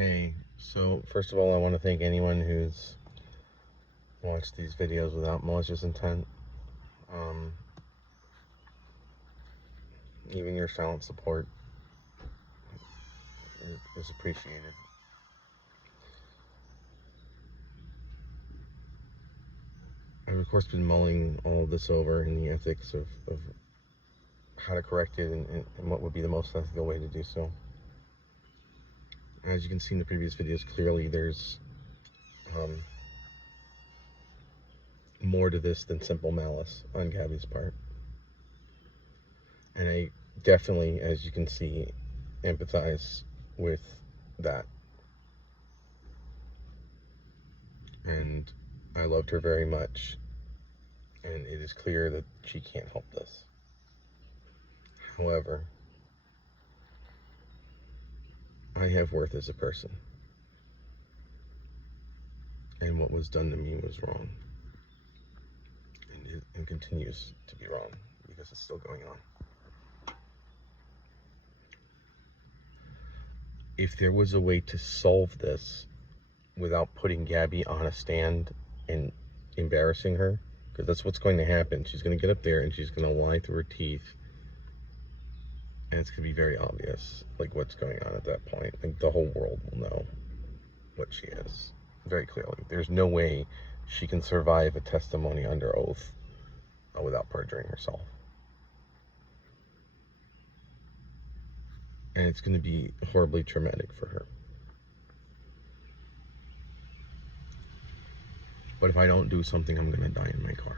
Hey, so first of all, I want to thank anyone who's watched these videos without malicious intent. Um, Even your silent support is appreciated. I've of course been mulling all of this over in the ethics of how to correct it and what would be the most ethical way to do so. As you can see in the previous videos, clearly there's more to this than simple malice on Gabby's part. And I definitely, as you can see, empathize with that. And I loved her very much, and it is clear that she can't help this. However, I have worth as a person, and what was done to me was wrong, and continues to be wrong because it's still going on. If there was a way to solve this without putting Gabby on a stand and embarrassing her, because that's what's going to happen. She's going to get up there and she's going to lie through her teeth, and it's going to be very obvious, like, what's going on at that point. Like, the whole world will know what she is very clearly. There's no way she can survive a testimony under oath without perjuring herself. And it's going to be horribly traumatic for her. But if I don't do something, I'm going to die in my car.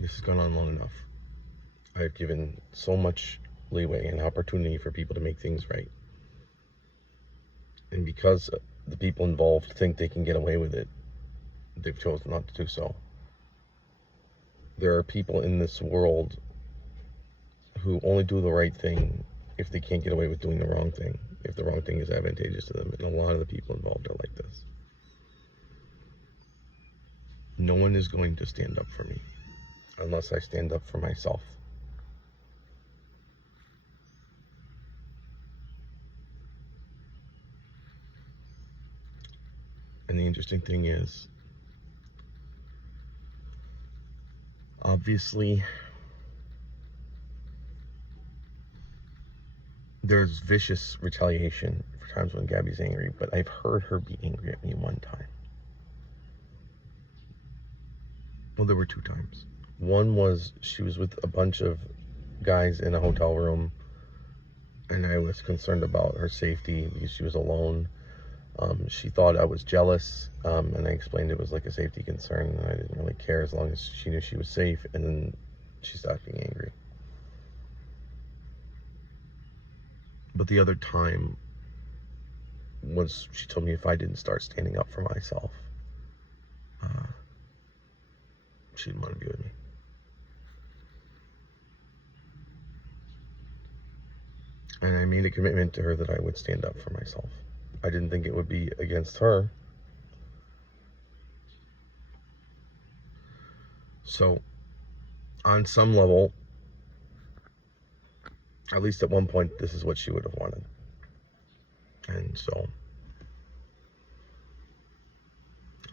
This has gone on long enough. I've given so much leeway and opportunity for people to make things right. And because the people involved think they can get away with it, they've chosen not to do so. There are people in this world who only do the right thing if they can't get away with doing the wrong thing, if the wrong thing is advantageous to them. And a lot of the people involved are like this. No one is going to stand up for me unless I stand up for myself. And the interesting thing is, obviously, there's vicious retaliation for times when Gabby's angry, but I've heard her be angry at me one time. Well, there were two times. One was she was with a bunch of guys in a hotel room, and I was concerned about her safety because she was alone. She thought I was jealous, and I explained it was like a safety concern, and I didn't really care as long as she knew she was safe, and then she stopped being angry. But the other time was she told me if I didn't start standing up for myself, she didn't want to be with me. And I made a commitment to her that I would stand up for myself. I didn't think it would be against her. So, on some level, at least at one point, this is what she would have wanted. And so,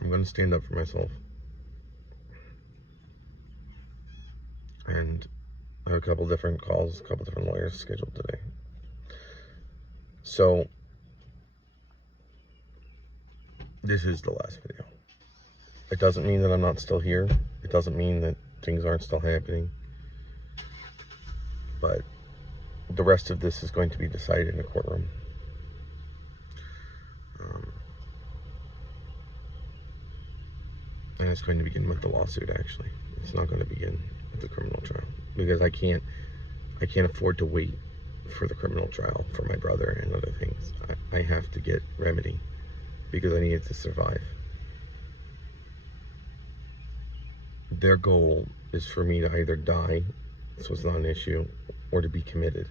I'm going to stand up for myself. And I have a couple different calls, a couple different lawyers scheduled today. So, this is the last video. It doesn't mean that I'm not still here. It doesn't mean that things aren't still happening. But the rest of this is going to be decided in a courtroom. And it's going to begin with the lawsuit, actually. It's not going to begin with the criminal trial. Because I can't afford to wait for the criminal trial for my brother and other things. I have to get remedy because I need it to survive. Their goal is for me to either die, so it's not an issue, or to be committed.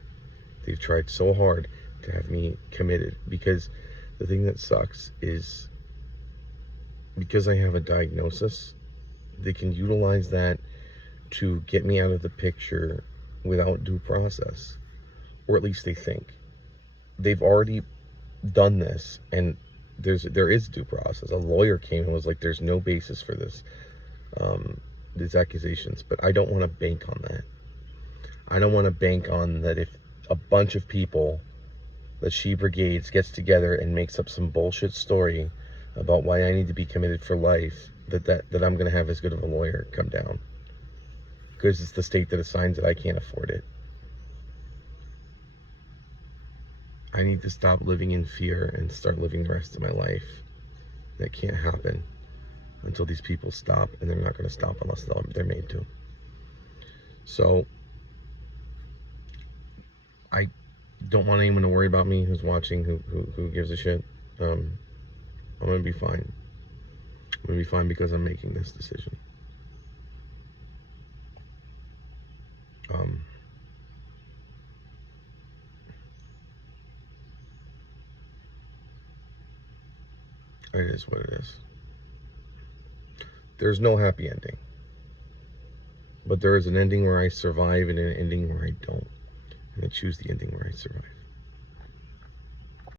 They've tried so hard to have me committed, because the thing that sucks is because I have a diagnosis, they can utilize that to get me out of the picture without due process, or at least they think. they've already done this, and there is due process. A lawyer came and was like, there's no basis for this, these accusations. But I don't want to bank on that. I don't want to bank on that. If a bunch of people that She Brigades gets together and makes up some bullshit story about why I need to be committed for life, that I'm going to have as good of a lawyer come down, because it's the state that assigns it. I can't afford it. I need to stop living in fear and start living the rest of my life. That can't happen until these people stop, and they're not going to stop unless they're made to. So I don't want anyone to worry about me who's watching, who gives a shit. I'm going to be fine. I'm going to be fine because I'm making this decision. It is what it is. There's no happy ending. But there is an ending where I survive and an ending where I don't. And I choose the ending where I survive.